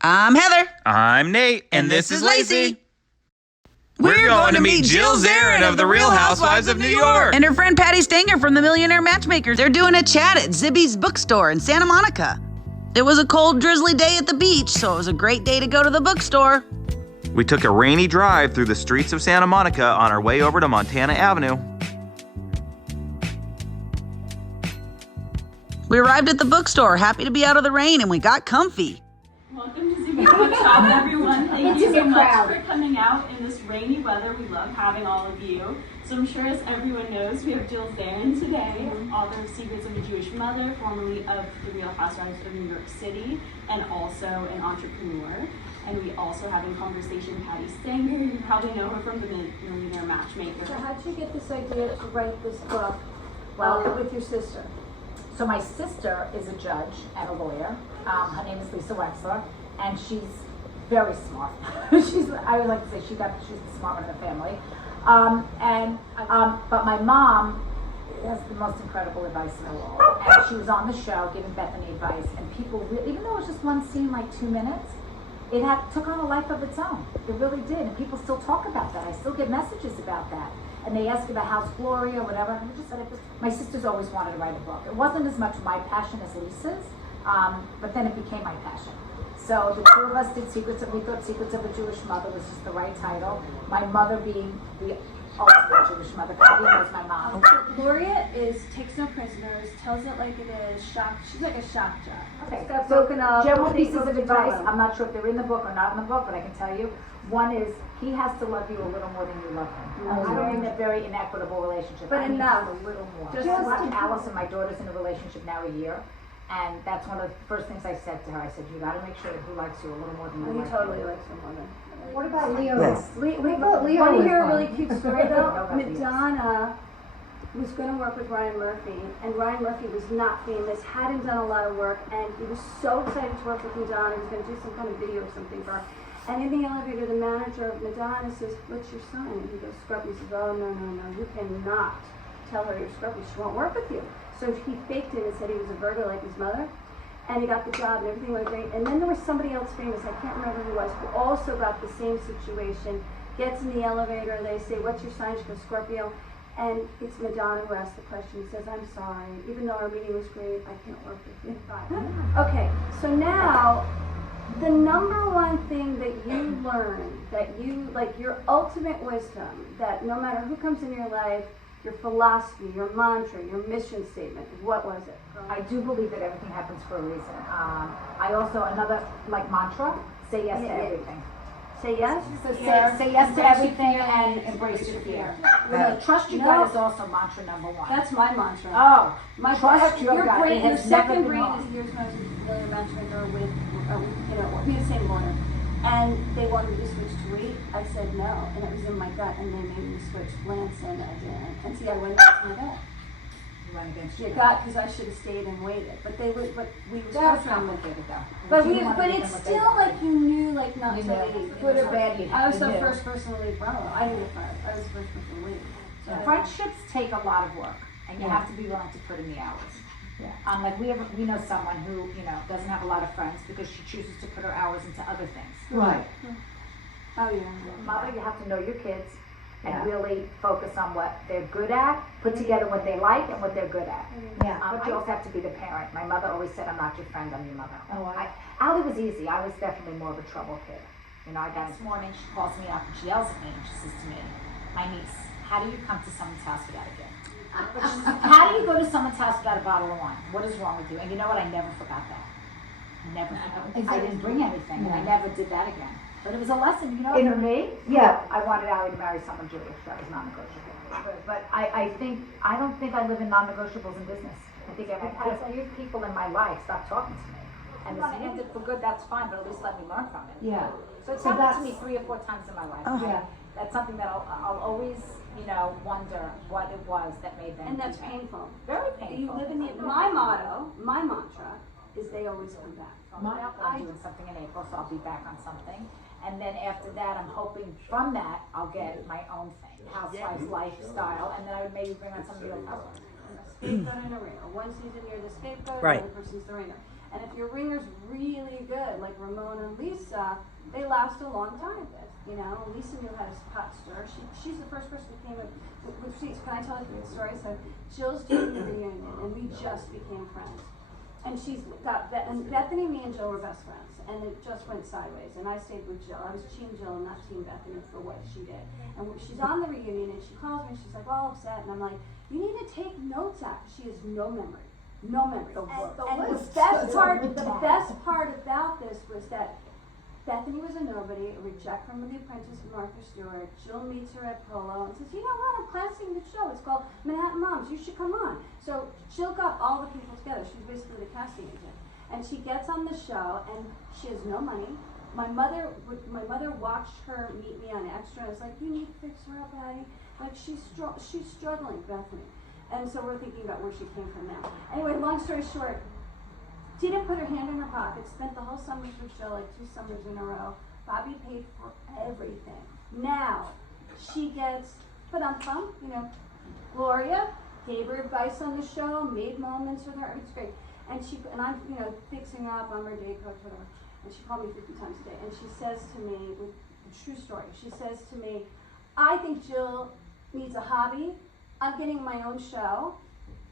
I'm Heather. I'm Nate. And this is Lacey. We're going to meet Jill Zarin of the Real Housewives of New York. And her friend Patty Stanger from the Millionaire Matchmakers. They're doing a chat at Zibby's Bookstore in Santa Monica. It was a cold, drizzly day at the beach, so it was a great day to go to the bookstore. We took a rainy drive through the streets of Santa Monica on our way over to Montana Avenue. We arrived at the bookstore, happy to be out of the rain, and we got comfy. Welcome to Zibby Bookshop, everyone. Thank you so much for coming out in this rainy weather. We love having all of you. So I'm sure as everyone knows, we have Jill Zarin today, author of Secrets of a Jewish Mother, formerly of the Real Housewives of New York City, and also an entrepreneur. And we also have in conversation Patty Stanger. You probably know her from the Millionaire Matchmaker. So how'd you get this idea to write this book with your sister? So my sister is a judge and a lawyer. Her name is Lisa Wexler, and she's very smart. I would like to say she's the smart one in the family. But my mom has the most incredible advice in the world. And she was on the show giving Bethany advice, and people, even though it was just one scene, like 2 minutes, it took on a life of its own. It really did, and people still talk about that. I still get messages about that. And they ask about House Glory or whatever. And I just said, my sisters always wanted to write a book. It wasn't as much my passion as Lisa's, but then it became my passion. So the two of us did we thought Secrets of a Jewish Mother was just the right title. My mother being the ultimate Jewish mother. Patty knows my mom. So Gloria takes no prisoners, tells it like it is, she's like a shock jock. Okay, Got so broken up. general pieces of advice. I'm not sure if they're in the book or not in the book, but I can tell you. One is, he has to love you a little more than you love him. I don't mean a very inequitable relationship. But enough. A little more. Just Alice and my daughter's in a relationship now a year, and that's one of the first things I said to her. I said, you gotta make sure that he likes you a little more than you like him. He totally likes her more than. What about Leo? Yes. Want to hear a really cute story though? Madonna was going to work with Ryan Murphy, and Ryan Murphy was not famous, hadn't done a lot of work, and he was so excited to work with Madonna. He was going to do some kind of video or something for her. And in the elevator, the manager of Madonna says, "What's your sign?" And he goes, "Scrubby." He says, "Oh, no, you cannot tell her you're scrubby. She won't work with you." So he faked it and said he was a Virgo like his mother. And he got the job and everything went great. And then there was somebody else famous, I can't remember who it was, who also got the same situation, gets in the elevator, they say, "What's your sign?" She goes, "Scorpio." And it's Madonna who asked the question. He says, "I'm sorry, even though our meeting was great, I can't work with you." Okay, so now, the number one thing that you learn, that you, like your ultimate wisdom, that no matter who comes in your life, your philosophy, your mantra, your mission statement, what was it? I do believe that everything happens for a reason. I also, another mantra, say yes to everything. Say yes? So say yes to everything and embrace your fear. Trust your gut is also mantra number one. That's my mantra. Oh, my trust your gut. Brain, it has your never second been brain wrong. is yours, my Millionaire Matchmaker with, we the same lawyer. And they wanted me to switch to weight. I said no, and it was in my gut, and they made me switch. Lance and I didn't. And see, I went against my gut. You went against your your gut, because I should have stayed and waited. But we were That's supposed to. complicated though. But it's still like you knew, like not to leave. Good or bad, I was you the knew. first person to leave Bravo. I didn't get fired. I was the first person to leave. So. Friendships take a lot of work, and you have to be willing to put in the hours. Yeah. Like we know someone who doesn't have a lot of friends because she chooses to put her hours into other things. Right. Oh yeah. Mother, you have to know your kids and really focus on what they're good at, put together what they like and what they're good at. Yeah. But you also have to be the parent. My mother always said, "I'm not your friend, I'm your mother." Oh, Allie was easy. I was definitely more of a trouble kid. I got this morning, she calls me up and she yells at me and she says to me, "My niece, how do you come to someone's house without a gift? How do you go to someone's house without a bottle of wine? What is wrong with you?" And you know what? I never forgot that. Never forgot. I didn't bring anything, and I never did that again. But it was a lesson, In me? Yeah. I wanted Allie to marry someone Jewish. That was non-negotiable. But I don't think I live in non-negotiables in business. I think I had a few people in my life stop talking to me. And if it ended for good, that's fine, but at least let me learn from it. Yeah. So it's happened to me 3 or 4 times in my life. Yeah. That's something that I'll always, wonder what it was that made them. And that's do that. painful. Very painful. You live in my motto, my mantra is they always come back. I'm doing something in April, so I'll be back on something. And then after that, I'm hoping from that, I'll get my own thing, housewife's lifestyle, and then I would maybe bring on somebody else. Scapegoat and a ringer. One season you're the scapegoat, Right. the other person's the ringer. And if your ringer's really good, like Ramona and Lisa, they last a long time. You know, Lisa knew how to pot stir. She's the first person who came with sheets. Can I tell you a good story? So Jill's doing the reunion, and we just became friends. And she's got and Bethany, me, and Jill were best friends, and it just went sideways. And I stayed with Jill. I was Team Jill and not Team Bethany for what she did. And she's on the reunion, and she calls me. She's like all upset, and I'm like, "You need to take notes out." She has no memory, no memory. And the best part about this was that Bethany was a nobody, a reject from The Apprentice with Martha Stewart. Jill meets her at Polo and says, "You know what, I'm classing the show. It's called Manhattan Moms. You should come on." So Jill got all the people together. She's basically the casting agent. And she gets on the show, and she has no money. My mother watched her meet me on Extra, and was like, "You need to fix her up, Patty. Like, she's struggling, Bethany." And so we're thinking about where she came from now. Anyway, long story short, didn't put her hand in her pocket, spent the whole summer with Jill, like 2 summers in a row. Bobby paid for everything. Now, she gets put on phone, you know. Gloria gave her advice on the show, made moments with her, it's great. And I'm, you know, fixing up, I'm her day coach, whatever. And she called me 50 times a day. And she says to me, with a true story, she says to me, "I think Jill needs a hobby. I'm getting my own show.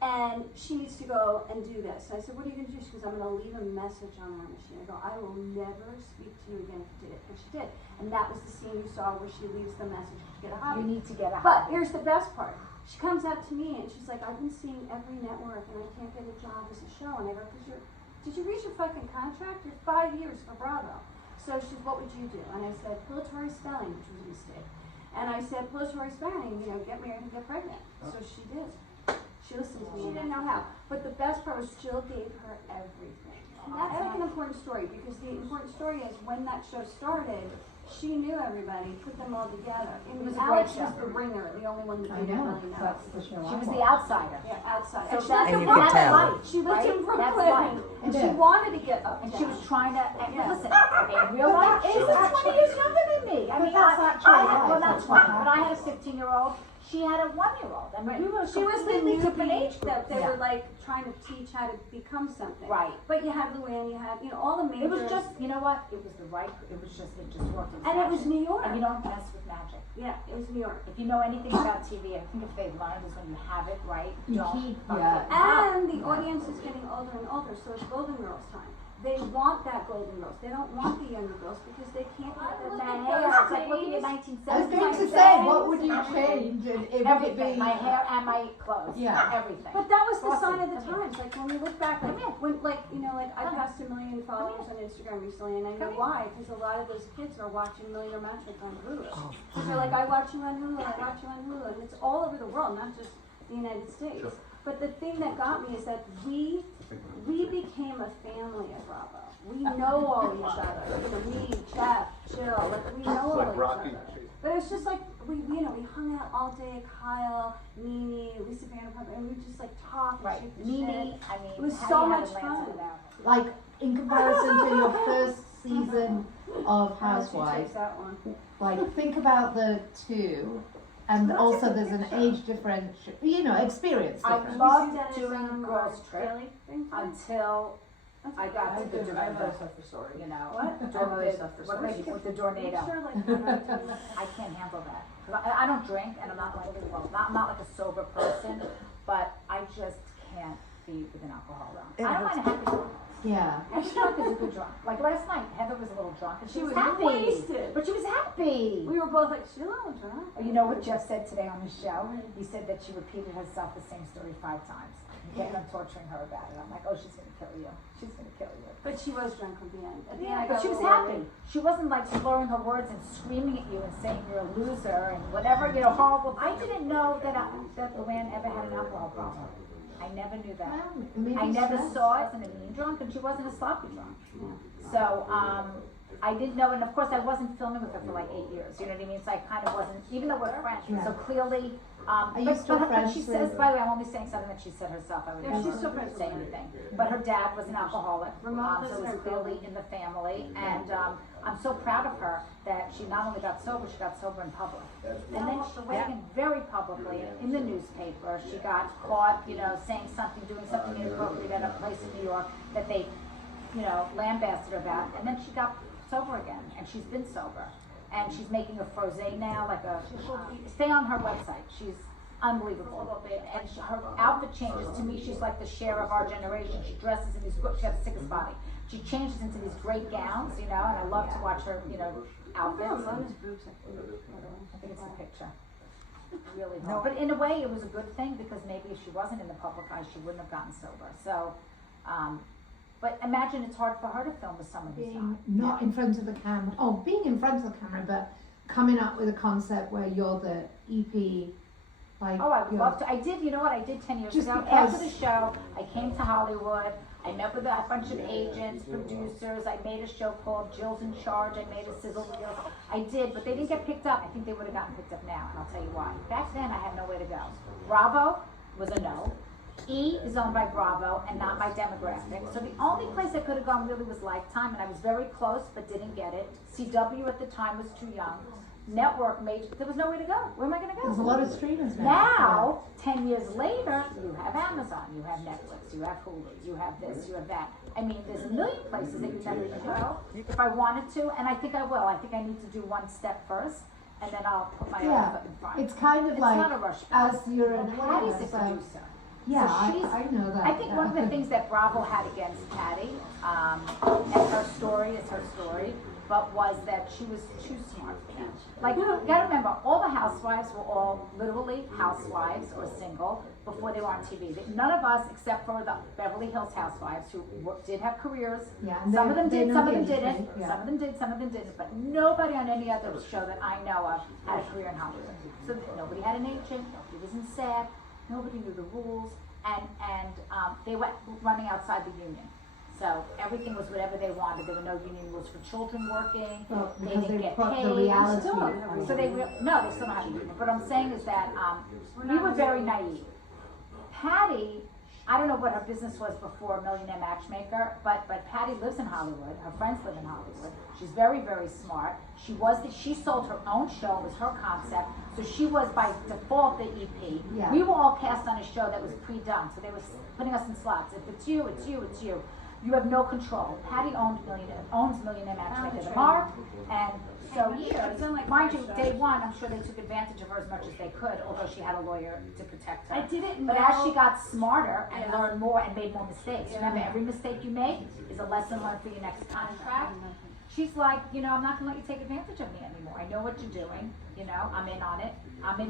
And she needs to go and do this." And I said, "What are you going to do?" She goes, "I'm going to leave a message on our machine." I go, "I will never speak to you again if you did it." And she did. And that was the scene you saw where she leaves the message to get a hobby. You need to get a But hobby. here's the best part. She comes out to me and she's like, "I've been seeing every network and I can't get a job as a show." And I go, did you read your fucking contract? You're 5 years for Bravo." So she's, "What would you do?" And I said, "Pilatory spelling," which was a mistake. And I said, "Pilatory spelling, you know, get married and get pregnant." So she did. She listened to me. She didn't know how. But the best part was Jill gave her everything. And that's like an important story, because the important story is when that show started, she knew everybody, put them all together. And was a Alex great was show. the ringer, the only one that I didn't know, really know. that's the show She I was the watched. outsider. Yeah, outside. So And she that's, lived in you could Brooklyn. tell. life, She lived right? in That's Brooklyn. life. And she Yeah. wanted to get up. And she was trying to, and Yeah. listen, in real life, she's 20 years younger than me. I mean, that's not true I had, life, well, not that's 20, what but I had a 15-year-old. She had a 1-year-old. I mean, we were She was the completely different newbie age that groups. they Yeah. were like trying to teach how to become something. Right. But you had Luann, you had, you know, all the major. It was just, you know what? It was the right, it just worked. And it was New York. And you don't mess with magic. Yeah, it was New York. If you know anything about TV, I think if they've learned is when you have it right, You don't keep- fuck yeah. it up. And the audience is getting older and older, so it's Golden Girls time. They want that Golden Girls. They don't want the younger girls because they can't get Look their at hair. those It's like looking at I 1970s. was going to say, what would you change? It would Everything, be my hair and my clothes. Yeah. Everything. But that was the Awesome. sign of the Come here. times. Like when we look back, like Come here. when, like you know, like I Come passed 1 million followers on Instagram recently, and I know Come here. why. Because a lot of those kids are watching Millionaire Matchmaker on Hulu. Because they're like, "I watch you on Hulu. I watch you on Hulu," and it's all over the world, not just the United States. Sure. But the thing that got me is that we became a family at Bravo. We know all each other. You know, me, Jeff, Jill, like we know all Like each Rocky. other. But it's just like we hung out all day. Kyle, Nene, Lisa Vanderpump, and we just like talk and Right. shoot the Mimi, shit. I mean, It was how so do you have much Atlanta fun. without- like in comparison to your first season of How did you Housewives. take that one? Like think about the two, and also there's an age difference. You know, experience I difference. loved You see that as, doing Girls Trip daily thing? until I got to the Dornado, you know. What? With the Dornado. Sure, like, we're not doing- I can't handle that. 'Cause I don't drink, and I'm not like, well, I'm not like a sober person, but I just can't be with an alcohol drunk. I don't mind a happy drunk. Yeah. Happy drunk is a good drunk. Like last night, Heather was a little drunk, and she was happy. wasted. But she was happy. We were both like, "She's a little drunk." You know what Jeff said today on the show? He said that she repeated herself the same story 5 times. He kept on torturing her about it. I'm like, oh, she's gonna kill you. She's gonna kill you. But she was drunk at the end. At the end, I But got she a was little happy. worried. She wasn't like slurring her words and screaming at you and saying you're a loser and whatever, you know, horrible. I didn't know that Luann ever had an alcohol problem. I never knew that. Well, maybe I never stress. saw it. Wasn't a mean drunk, and she wasn't a sloppy drunk. So I didn't know, and of course I wasn't filming with her for like 8 years. You know what I mean? So I kind of wasn't, even though we're friends. Yeah. So clearly, Are you still but friends she with- says, by the way, I'm only saying something that she said herself. I would Yeah, never she's still friends with say her. anything. But her dad was an alcoholic, Ramona so it lives in was her clearly family. in the family. And I'm so proud of her that she not only got sober, she got sober in public. And then she went very publicly in the newspaper. She got caught, you know, saying something, doing something inappropriate at a place in New York that they lambasted her about, and then she got sober again, and she's been sober. And she's making a frosé now, like stay on her website. She's unbelievable. A little bit, and her outfit changes. To me, she's like the Cher of our generation. She dresses in these, she has the sickest body. She changes into these great gowns, and I love to watch her, outfits. I think it's the picture. Really hard. But in a way, it was a good thing, because maybe if she wasn't in the public eye, she wouldn't have gotten sober. So, but imagine it's hard for her to film with someone who's not in front of the camera. Oh, being in front of the camera, but coming up with a concept where you're the EP. Like, I would love to. I did, you know what I did 10 years ago? After the show, I came to Hollywood. I met with a bunch of agents, producers. I made a show called Jill's in Charge. I made a sizzle reel. I did, but they didn't get picked up. I think they would have gotten picked up now, and I'll tell you why. Back then, I had nowhere to go. Bravo was a no. E is owned by Bravo and not my demographic. So the only place I could have gone really was Lifetime, and I was very close but didn't get it. CW at the time was too young. Network there was nowhere to go. Where am I going to go? There's a lot of streamers now. Now, 10 years later, you have Amazon, you have Netflix, you have Hulu, you have this, you have that. I mean, there's a million places that you never even go if I wanted to, and I think I will. I think I need to do one step first, and then I'll put my own foot in front. It's kind of like, not a rush. as you're in Patty's a producer. Yeah, so I know that. I think one of the things that Bravo had against Patty, and her story is her story, but was that she was too smart for them. Like, you gotta remember, all the housewives were all literally housewives or single before they were on TV. None of us, except for the Beverly Hills housewives, who did have careers. Yeah, some of them did, some of them didn't. Yeah. Some of them did, some of them didn't. But nobody on any other show that I know of had a career in Hollywood. So nobody had an agent, nobody was in SAG, nobody knew the rules, and they were running outside the union. So everything was whatever they wanted. There were no union rules for children working. Well, they didn't get paid. The reality. So they still don't have a union. What I'm saying is that we were very naive. Patty, I don't know what her business was before Millionaire Matchmaker, but Patty lives in Hollywood. Her friends live in Hollywood. She's very, very smart. She sold her own show. It was her concept. So she was by default the EP. Yeah. We were all cast on a show that was pre-done. So they were putting us in slots. If it's you, it's you, it's you. You have no control. Patty owns Millionaire Matchmaker, the mark, and so mind you, day one, I'm sure they took advantage of her as much as they could, although she had a lawyer to protect her. I didn't But know. as she got smarter and learned more and made more mistakes, remember, every mistake you make is a lesson learned for your next contract. She's like, I'm not gonna let you take advantage of me anymore. I know what you're doing. I'm in on it. I'm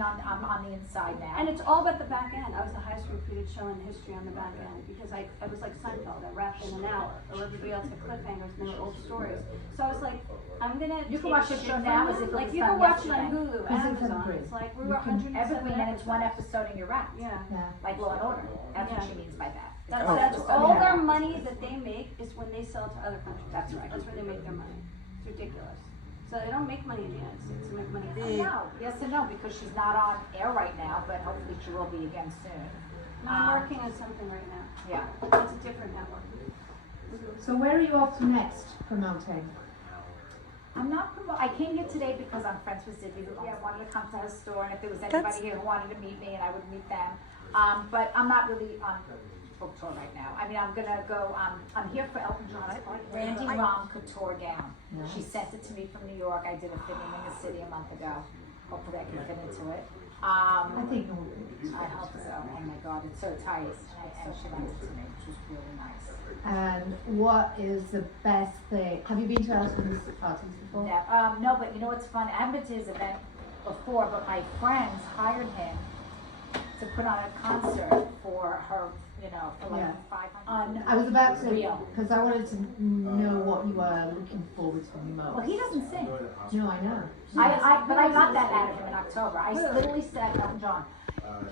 on the inside now. And it's all about the back end. I was the highest recruited show in history on the back end because I was like Seinfeld. I wrapped in an hour. Or everybody else had cliffhangers and they were old stories. So I was like, I'm gonna. You can watch the show now as if it was you done can watch it on yesterday. Hulu, Amazon. It's like we were 107 Evergreen, and it's one episodes. episode and you're wrapped. Yeah. Like Law and Order. That's what Yeah. she means by that. That's all their money that they make is when they sell to other countries. That's right. That's where they make their money. It's ridiculous. So they don't make money in the United States. They make money No, yes and no, because she's not on air right now, but hopefully she will be again soon. I'm working on something right now. Yeah. It's a different network. So where are you off to next promoting? I'm not I came here today because I'm friends with Zibby, who wanted to come to her store, and if there was anybody here who wanted to meet me, and I would meet them. But I'm not really on book tour right now. I mean, I'm gonna go, I'm here for Elton John's party. Randy Rom couture gown. Nice. She sent it to me from New York. I did a fitting in the city a month ago. Hopefully I can fit into it. I think you'll I hope so. Oh my God, it's so tight. And she lent it to me, which was really nice. And what is the best thing? Have you been to Elton's parties before? Yeah, no, but you know what's funny? I haven't been to his event before, but my friends hired him to put on a concert for her, for like Yeah. 500. I was about to, Real. because I wanted to know what you were looking forward to most. Well, he doesn't sing. No, I know. But I got that out of him in October. I literally said, Elton John,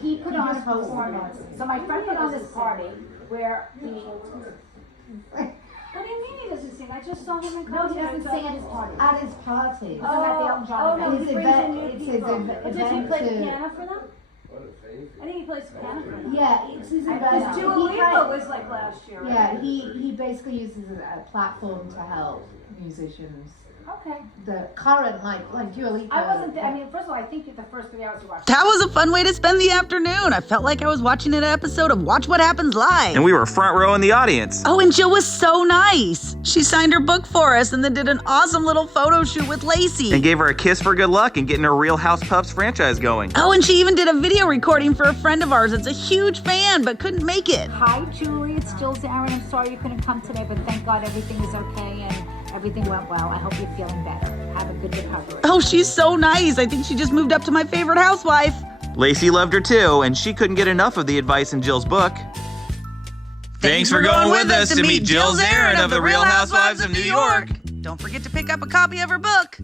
he put on a performance. So my friend put on this party where What do you mean he doesn't sing? I just saw him in no, concert. he doesn't sing at his party. At his party. Oh, at the Elton John no, event. he His brings in event, new it's his people. event But does he play the to, piano for them? I think he plays the piano for them. yeah, it's his event. Because Dua He Lipa kind- was like last year, right? Yeah, he basically uses a platform to help musicians Okay. The current, like Dua Lipa. I wasn't, first of all, I think the first 3 hours you watched. That was a fun way to spend the afternoon. I felt like I was watching an episode of Watch What Happens Live. And we were front row in the audience. Oh, and Jill was so nice. She signed her book for us and then did an awesome little photo shoot with Lacey. And gave her a kiss for good luck and getting her Real House Pups franchise going. Oh, and she even did a video recording for a friend of ours that's a huge fan but couldn't make it. Hi, Julie. It's Jill Zarin. I'm sorry you couldn't come today, but thank God everything is okay and everything went well. I hope you're feeling better. Have a good recovery. Oh, she's so nice. I think she just moved up to my favorite housewife. Lacey loved her too, and she couldn't get enough of the advice in Jill's book. Thanks for going with us to meet Jill Zarin of the Real Housewives of New York. Don't forget to pick up a copy of her book.